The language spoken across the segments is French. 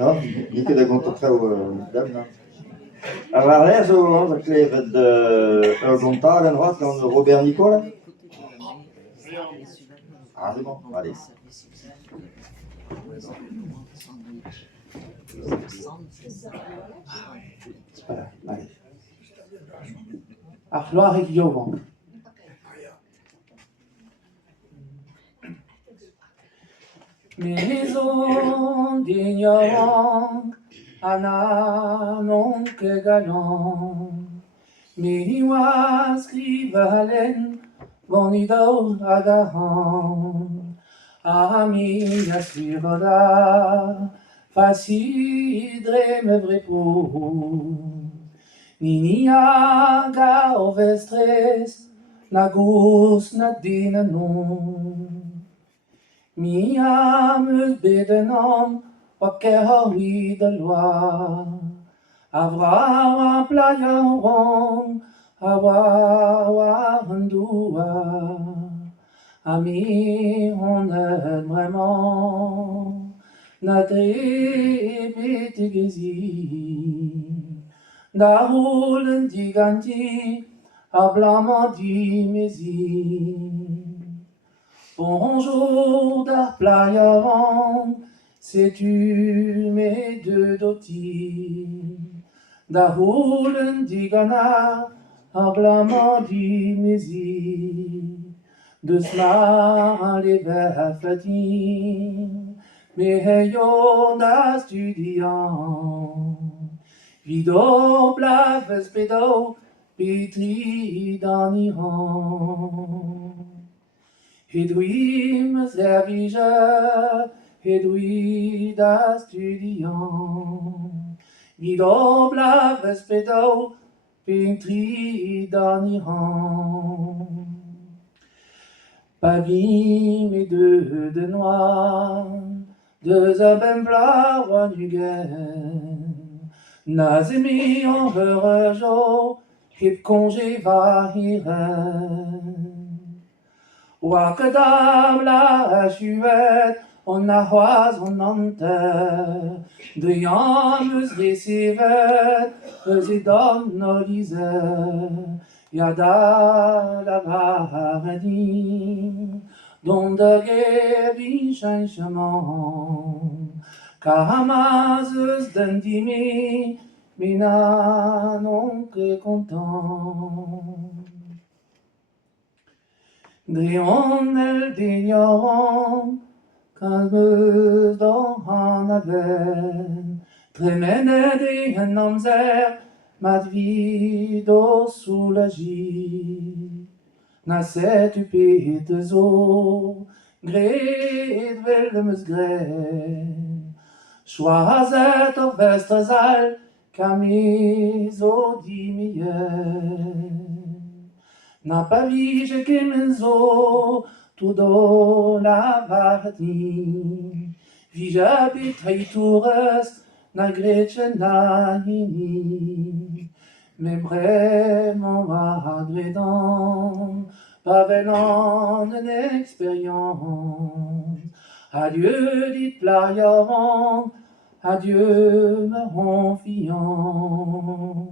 Ja, je kunt dat gewoon tot trouwen dan. Alors là, zo onze kleven de Gontar en wat dan Robert Nicola. Ah, c'est bon, allez. Allez. Ach, Loire Jovan. Maison d'ignorant, ananon que galant, miwa scrivalen, bonido agahan, ami assuroda, facidre me vrepo, ninia ga ovestres, nagus nadina non. Mi âme bedenom, wakker wie de loi. Avra wa playa wong, awa wa handua. Ami, on aime vraiment, nadre betigezi. Da holen die ganti, ablama di mezi. Bonjour da playa wong, sais-tu mes deux doti? Da holen die gana, ablama di mezi. De smal e verflatin, me heyo da studiant. Vido blaves pedo, petri dan Iran. Hedwim servigeur, hedwi da studiant. Vido blaves pedo, petri dan Iran. Pavim et deux de noix, deux abem blawa du gain. Nazemi en heureux hip congé va hiren. Wakadam la chuet, on a hoaz on ante, de yamus recevet, resident nolise, yada la paradis, dont de gevi changement, kahamazes d'endimi, mina non que content. Drion el d'ignorant, calmeuse dans un aven, tremene de un amzer, mat vido soulagi. Nasset u pete zo, gred veldemes gred, schwazet of vestazal, camiso di miel. Na pavige che menzo, tu do la vardi. Vija bitraitures, na grece na hini. Mais vraiment agrédant, pas velant une expérience. Adieu dit plaiant, adieu me confiant.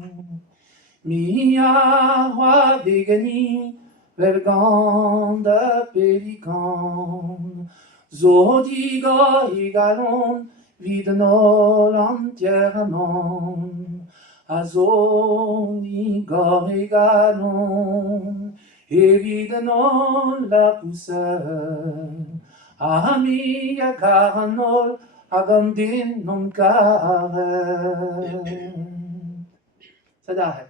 Mia roi begani, verganda pélican, zodiga igalon, vide nol entièrement, azoniga igalon, et vide nol la pousseur, amia caranol, agandin non care. Ça d'arrêt.